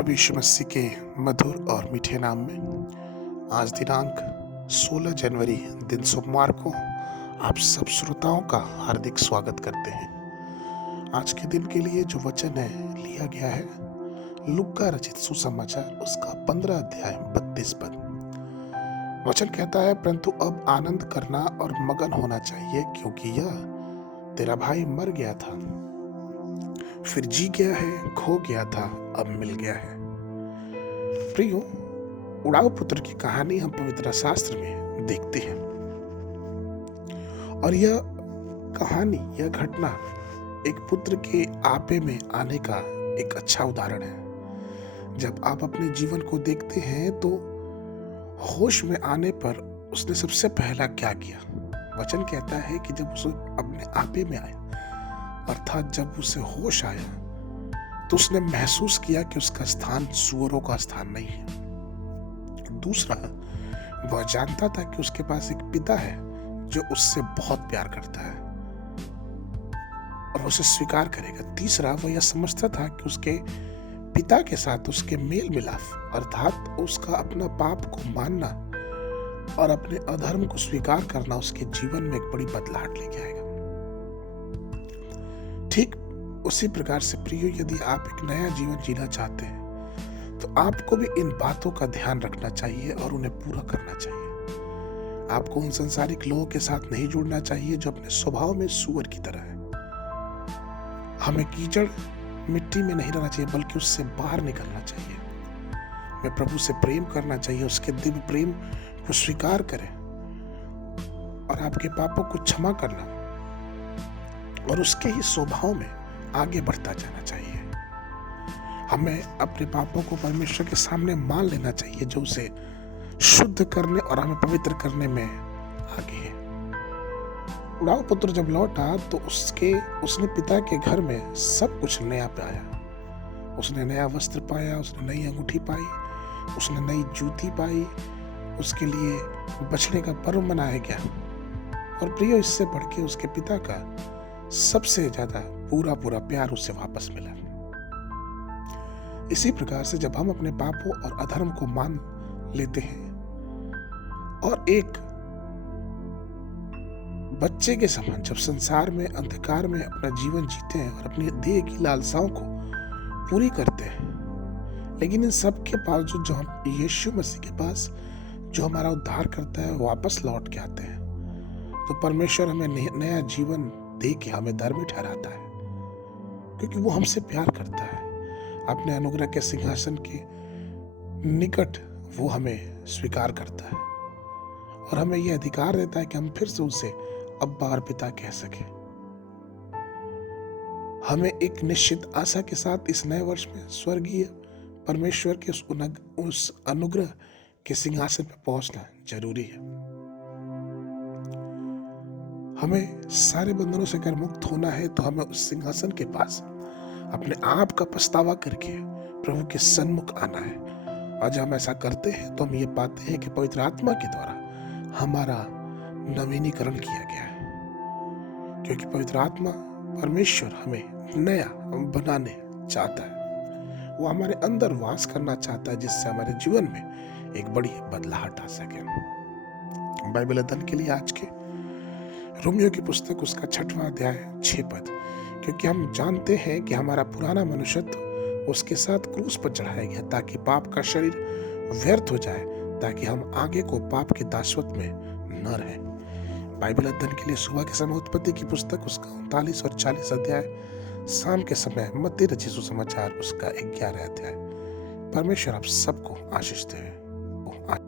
प्रभु यीशु मसीह के मधुर और मीठे नाम में आज दिनांक 16 जनवरी दिन सोमवार को आप सब श्रोताओं का हार्दिक स्वागत करते हैं। आज के दिन के लिए जो वचन है लिया गया है लूका रचित सुसमाचार उसका 15 अध्याय 32 पद। वचन कहता है, परंतु अब आनंद करना और मगन होना चाहिए, क्योंकि यह तेरा भाई मर गया था, फिर जी गया है, खो गया था, अब मिल गया है। प्रियो, उड़ाऊ पुत्र की कहानी हम पवित्र शास्त्र में देखते हैं और यह कहानी, यह घटना एक पुत्र के आपे में आने का एक अच्छा उदाहरण है। जब आप अपने जीवन को देखते हैं तो होश में आने पर उसने सबसे पहला क्या किया? वचन कहता है कि जब उसे अपने आपे में आया, अर्थात जब उसे होश आया, तो उसने महसूस किया कि उसका स्थान सूअरों का स्थान नहीं है। दूसरा, वह जानता था कि उसके पास एक पिता है जो उससे बहुत प्यार करता है और उसे स्वीकार करेगा। तीसरा, वह यह समझता था कि उसके पिता के साथ उसके मेल मिलाप, अर्थात उसका अपना पाप को मानना और अपने अधर्म को स्वीकार करना उसके जीवन में एक बड़ी बदलाहट लेके आएगा। ठीक उसी प्रकार से प्रियो, यदि आप एक नया जीवन जीना चाहते हैं तो आपको भी इन बातों का ध्यान रखना चाहिए और उन्हें पूरा करना चाहिए। आपको उन संसारिक लोगों के साथ नहीं जुड़ना चाहिए जो अपने स्वभाव में सूअर की तरह है। हमें कीचड़ मिट्टी में नहीं रहना चाहिए, बल्कि उससे बाहर निकलना चाहिए। हमें प्रभु से प्रेम करना चाहिए, उसके दिव्य प्रेम को स्वीकार करें और आपके पापों को क्षमा करना और उसके ही स्वभाव में आगे बढ़ता जाना चाहिए। हमें अपने पापों को परमेश्वर के सामने मान लेना चाहिए, जो उसे शुद्ध करने और हमें पवित्र करने में आगे है। उड़ाऊ पुत्र जब लौटा तो उसने पिता के घर में सब कुछ नया पाया। उसने नया वस्त्र पाया, उसने नई अंगूठी पाई, उसने नई जूती पाई, उसके लिए बछड़े का पर्व मनाया गया। और प्रियो, इससे बढ़ के उसके पिता का सबसे ज्यादा पूरा प्यार उसे वापस मिला। इसी प्रकार से जब हम अपने पापों और अधर्म को मान लेते हैं और एक बच्चे के समान जब संसार में अंधकार में अपना जीवन जीते हैं और अपनी देह की लालसाओं को पूरी करते हैं, लेकिन इन सब के बावजूद जो हम यीशु मसीह के पास, जो हमारा उद्धार करता है, वापस लौट के आते हैं, तो परमेश्वर हमें नया जीवन दे के हमें धर्मी ठहराता है, क्योंकि वो हमसे प्यार करता है। अपने अनुग्रह के सिंहासन के निकट वो हमें स्वीकार करता है और हमें यह अधिकार देता है कि हम फिर से उसे अब्बा और पिता कह सके। हमें एक निश्चित आशा के साथ इस नए वर्ष में स्वर्गीय परमेश्वर के उस अनुग्रह के सिंहासन पर पहुंचना जरूरी है। हमें सारे बंधनों से अगर मुक्त होना है तो हमें उस सिंहासन के पास अपने आप का पछतावा करके प्रभु के सन्मुख आना है। और जब हम ऐसा करते हैं तो हम ये पाते हैं कि पवित्र आत्मा के द्वारा हमारा नवीनीकरण किया गया है, क्योंकि पवित्र आत्मा परमेश्वर हमें नया बनाने चाहता है। वो हमारे अंदर वास करना चाहता है, जिससे हमारे जीवन में एक बड़ी बदलाहट आ सके। बाइबल अध्ययन के लिए आज के रोमियो की पुस्तक उसका 6वां अध्याय 6 पद। क्योंकि हम जानते हैं कि हमारा पुराना मनुष्यत्व उसके साथ क्रूस पर चढ़ाया गया, ताकि पाप का शरीर व्यर्थ हो जाए, ताकि हम आगे को पाप के दासत्व में न रहें। बाइबल अध्ययन के लिए सुबह के समय उत्पत्ति की पुस्तक उसका 39 और 40 अध्याय, शाम के समय मत्ती रचित सुसमाचार उसका 11 अध्याय। परमेश्वर आप सबको आशीष दे।